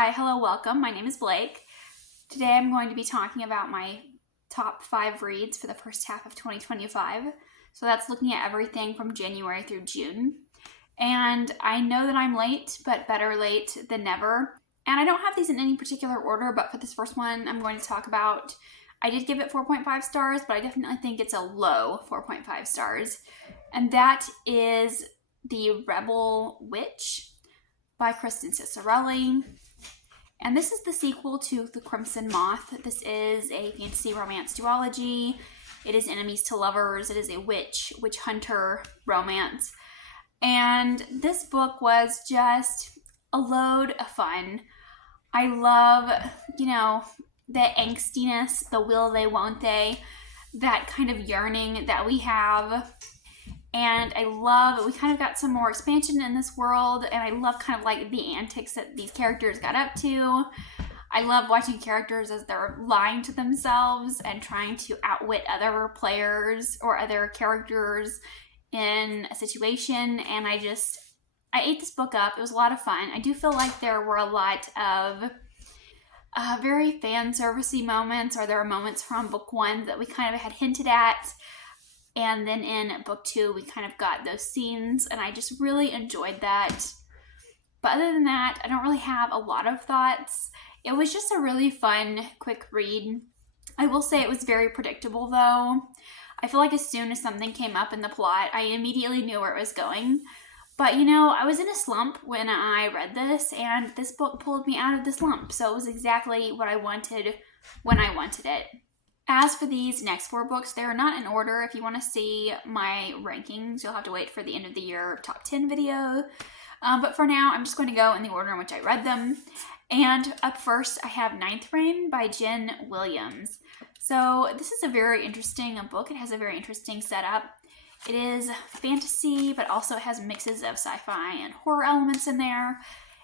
Hi, hello, welcome. My name is Blake. Today I'm going to be talking about my top 5 reads for the first half of 2025. So that's looking at everything from January through June. And I know that I'm late, but better late than never. And I don't have these in any particular order, but for this first one I'm going to talk about, I did give it 4.5 stars, but I definitely think it's a low 4.5 stars. And that is The Rebel Witch by Kristen Ciccarelli. And this is the sequel to The Crimson Moth. This is a fantasy romance duology. It is enemies to lovers. It is a witch hunter romance. And this book was just a load of fun. I love, the angstiness, the will they, won't they, that kind of yearning that we have. And I love, we kind of got some more expansion in this world, and I love kind of like the antics that these characters got up to. I love watching characters as they're lying to themselves and trying to outwit other players or other characters in a situation, and I ate this book up. It was a lot of fun. I do feel like there were a lot of very fan servicey moments, or there were moments from book 1 that we kind of had hinted at. And then in book 2, we kind of got those scenes, and I just really enjoyed that. But other than that, I don't really have a lot of thoughts. It was just a really fun, quick read. I will say it was very predictable, though. I feel like as soon as something came up in the plot, I immediately knew where it was going. But, I was in a slump when I read this, and this book pulled me out of the slump. So it was exactly what I wanted when I wanted it. As for these next 4 books, they're not in order. If you want to see my rankings, you'll have to wait for the end of the year top 10 video. But for now, I'm just going to go in the order in which I read them. And up first, I have Ninth Reign by Jen Williams. So this is a very interesting book. It has a very interesting setup. It is fantasy, but also has mixes of sci-fi and horror elements in there.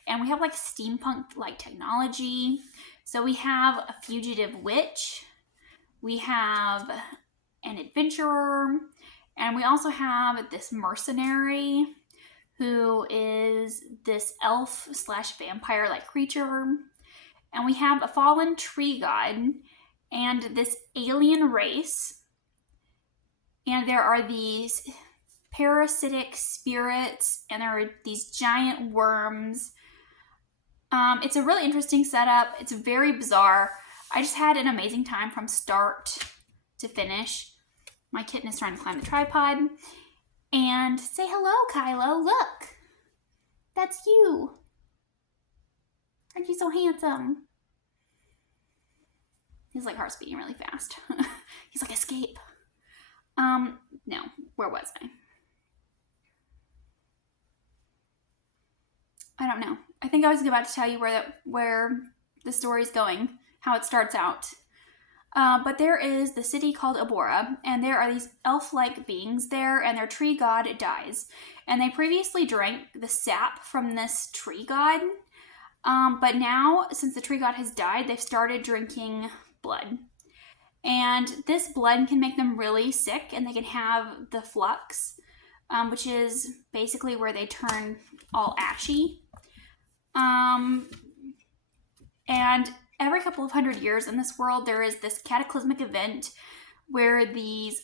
And we have like steampunk-like technology. So we have a fugitive witch. We have an adventurer, and we also have this mercenary who is this elf/vampire-like creature. And we have a fallen tree god and this alien race. And there are these parasitic spirits, and there are these giant worms. It's a really interesting setup. It's very bizarre. I just had an amazing time from start to finish. My kitten is trying to climb the tripod. And say hello, Kylo. Look. That's you. Aren't you so handsome? His heart's beating really fast. He's like, escape. No. Where was I? I don't know. I think I was about to tell you where the story's going. How it starts out. But there is the city called Abora, and there are these elf-like beings there, and their tree god dies. And they previously drank the sap from this tree god, but now, since the tree god has died, they've started drinking blood. And this blood can make them really sick, and they can have the flux, which is basically where they turn all ashy. And every couple of 100 years in this world, there is this cataclysmic event where these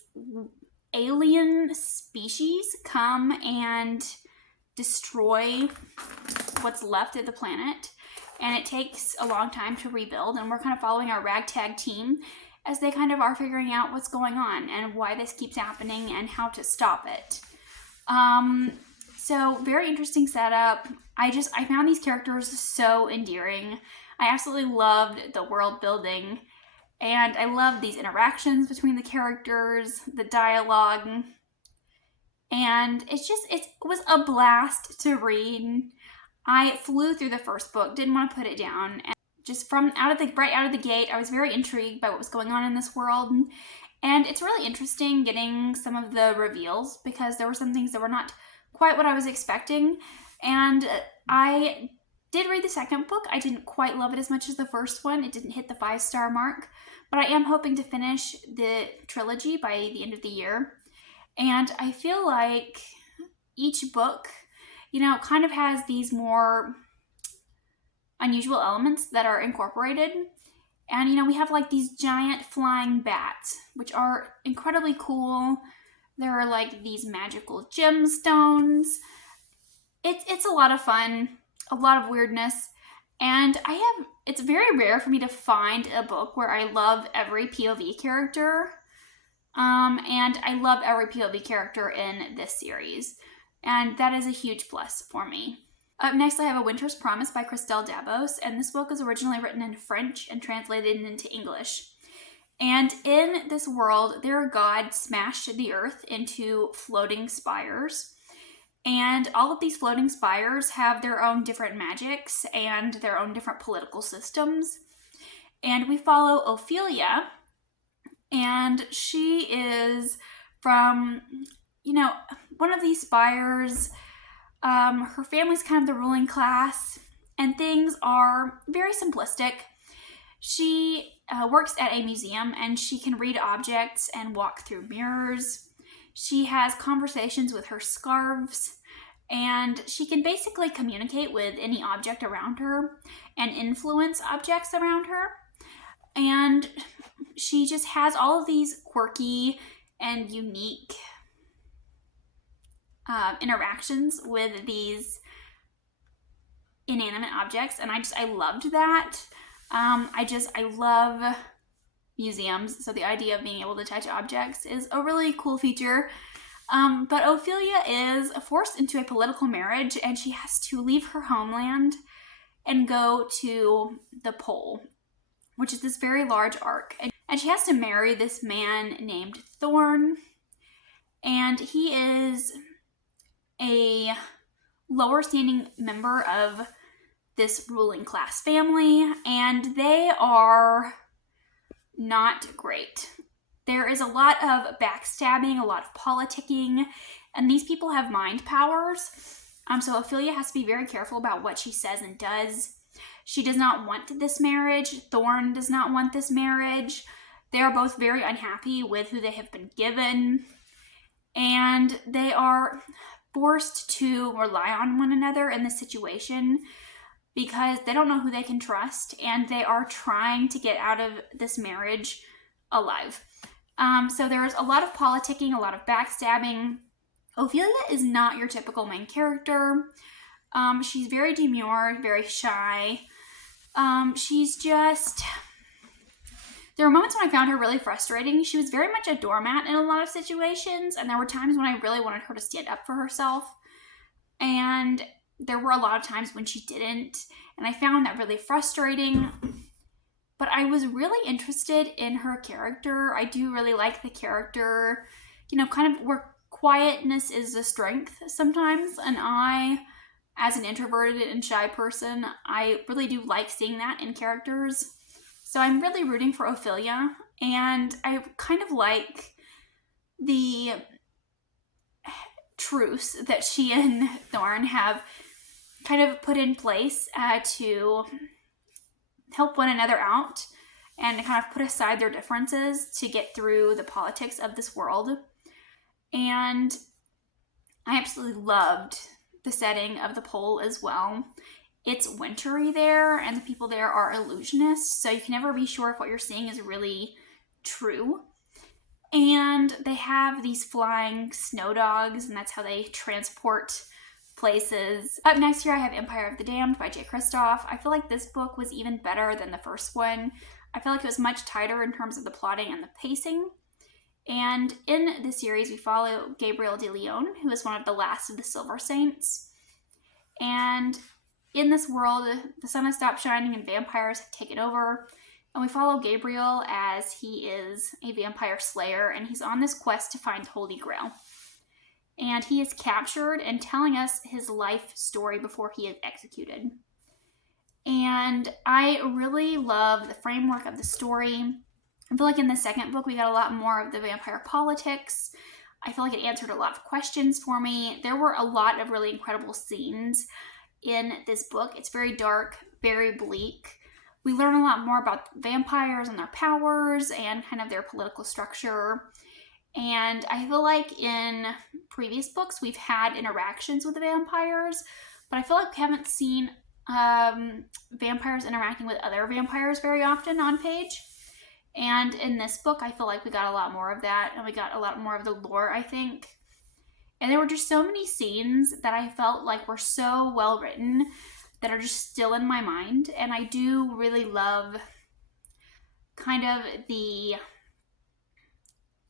alien species come and destroy what's left of the planet. And it takes a long time to rebuild. And we're kind of following our ragtag team as they kind of are figuring out what's going on and why this keeps happening and how to stop it. So very interesting setup. I found these characters so endearing. I absolutely loved the world building, and I loved these interactions between the characters, the dialogue, and it was a blast to read. I flew through the first book, didn't want to put it down, and just right out of the gate, I was very intrigued by what was going on in this world, and it's really interesting getting some of the reveals, because there were some things that were not quite what I was expecting, and I did read the second book. I didn't quite love it as much as the first one. It didn't hit the 5-star mark, but I am hoping to finish the trilogy by the end of the year. And I feel like each book, kind of has these more unusual elements that are incorporated. And, you know, we have like these giant flying bats, which are incredibly cool. There are like these magical gemstones. It's a lot of fun, a lot of weirdness. And it's very rare for me to find a book where I love every POV character. And I love every POV character in this series. And that is a huge plus for me. Up next, I have A Winter's Promise by Christelle Dabos, and this book was originally written in French and translated into English. And in this world, their god smashed the earth into floating spires. And all of these floating spires have their own different magics and their own different political systems. And we follow Ophelia, and she is from, you know, one of these spires. Her family's kind of the ruling class, and things are very simplistic. She works at a museum, and she can read objects and walk through mirrors. She has conversations with her scarves, and she can basically communicate with any object around her and influence objects around her. And she just has all of these quirky and unique interactions with these inanimate objects, and I loved that. I love museums, so the idea of being able to touch objects is a really cool feature. But Ophelia is forced into a political marriage, and she has to leave her homeland and go to the pole, which is this very large arc. And she has to marry this man named Thorn, and he is a lower standing member of this ruling class family, and they are not great. There is a lot of backstabbing, a lot of politicking, and these people have mind powers. So Ophelia has to be very careful about what she says and does. She does not want this marriage. Thorn does not want this marriage. They are both very unhappy with who they have been given, and they are forced to rely on one another in this situation because they don't know who they can trust, and they are trying to get out of this marriage alive. So there's a lot of politicking, a lot of backstabbing. Ophelia is not your typical main character. She's very demure, very shy. There were moments when I found her really frustrating. She was very much a doormat in a lot of situations, and there were times when I really wanted her to stand up for herself. And there were a lot of times when she didn't, and I found that really frustrating. But I was really interested in her character. I do really like the character, you know, kind of where quietness is a strength sometimes, and I, as an introverted and shy person, I really do like seeing that in characters. So I'm really rooting for Ophelia, and I kind of like the truce that she and Thorn have kind of put in place to help one another out and to kind of put aside their differences to get through the politics of this world. And I absolutely loved the setting of the pole as well. It's wintry there, and the people there are illusionists, so you can never be sure if what you're seeing is really true. And they have these flying snow dogs, and that's how they transport places. Up next here, I have Empire of the Damned by Jay Kristoff. I feel like this book was even better than the first one. I feel like it was much tighter in terms of the plotting and the pacing. And in the series, we follow Gabriel de Leon, who is one of the last of the Silver Saints. And in this world, the sun has stopped shining and vampires have taken over. And we follow Gabriel as he is a vampire slayer, and he's on this quest to find Holy Grail. And he is captured and telling us his life story before he is executed. And I really love the framework of the story. I feel like in the second book, we got a lot more of the vampire politics. I feel like it answered a lot of questions for me. There were a lot of really incredible scenes in this book. It's very dark, very bleak. We learn a lot more about vampires and their powers and kind of their political structure. And I feel like in previous books, we've had interactions with the vampires, but I feel like we haven't seen vampires interacting with other vampires very often on page. And in this book, I feel like we got a lot more of that, and we got a lot more of the lore, I think. And there were just so many scenes that I felt like were so well written that are just still in my mind. And I do really love kind of the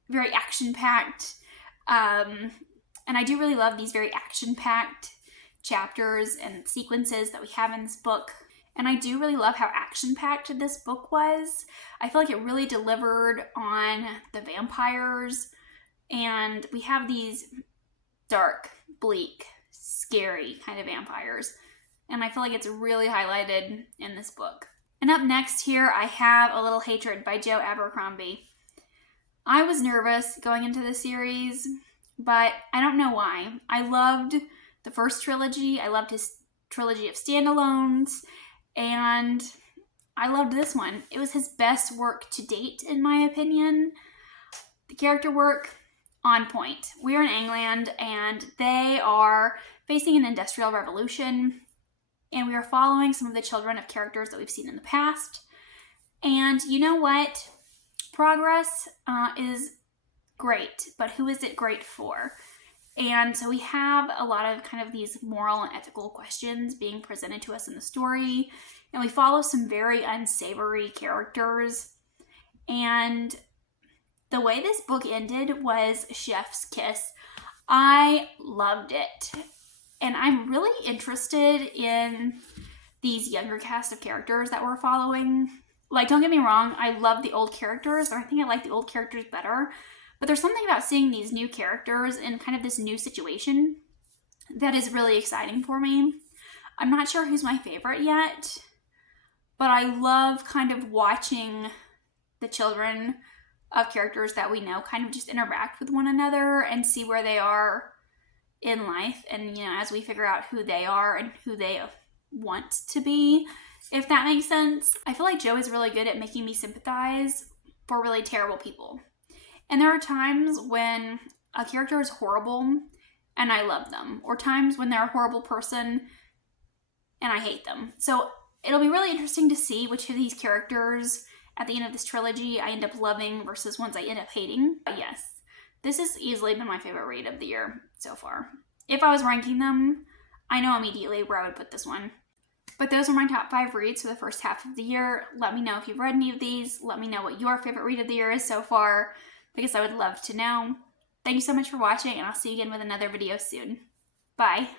very action-packed, and I do really love these very action-packed chapters and sequences that we have in this book. And I do really love how action-packed this book was. I feel like it really delivered on the vampires, and we have these dark, bleak, scary kind of vampires. And I feel like it's really highlighted in this book. And up next here, I have A Little Hatred by Joe Abercrombie. I was nervous going into the series, but I don't know why. I loved the first trilogy. I loved his trilogy of standalones, and I loved this one. It was his best work to date, in my opinion. The character work, on point. We are in England, and they are facing an industrial revolution, and we are following some of the children of characters that we've seen in the past. And you know what? Progress is great, but who is it great for? And so we have a lot of kind of these moral and ethical questions being presented to us in the story, and we follow some very unsavory characters. And the way this book ended was chef's kiss. I loved it. And I'm really interested in these younger cast of characters that we're following. Like, don't get me wrong, I love the old characters, but I think I like the old characters better. But there's something about seeing these new characters in kind of this new situation that is really exciting for me. I'm not sure who's my favorite yet, but I love kind of watching the children of characters that we know kind of just interact with one another and see where they are in life. And, you know, as we figure out who they are and who they want to be, if that makes sense. I feel like Joe is really good at making me sympathize for really terrible people. And there are times when a character is horrible and I love them, or times when they're a horrible person and I hate them. So it'll be really interesting to see which of these characters at the end of this trilogy I end up loving versus ones I end up hating. But yes, this has easily been my favorite read of the year so far. If I was ranking them, I know immediately where I would put this one. But those are my top 5 reads for the first half of the year. Let me know if you've read any of these. Let me know what your favorite read of the year is so far, because I would love to know. Thank you so much for watching, and I'll see you again with another video soon. Bye.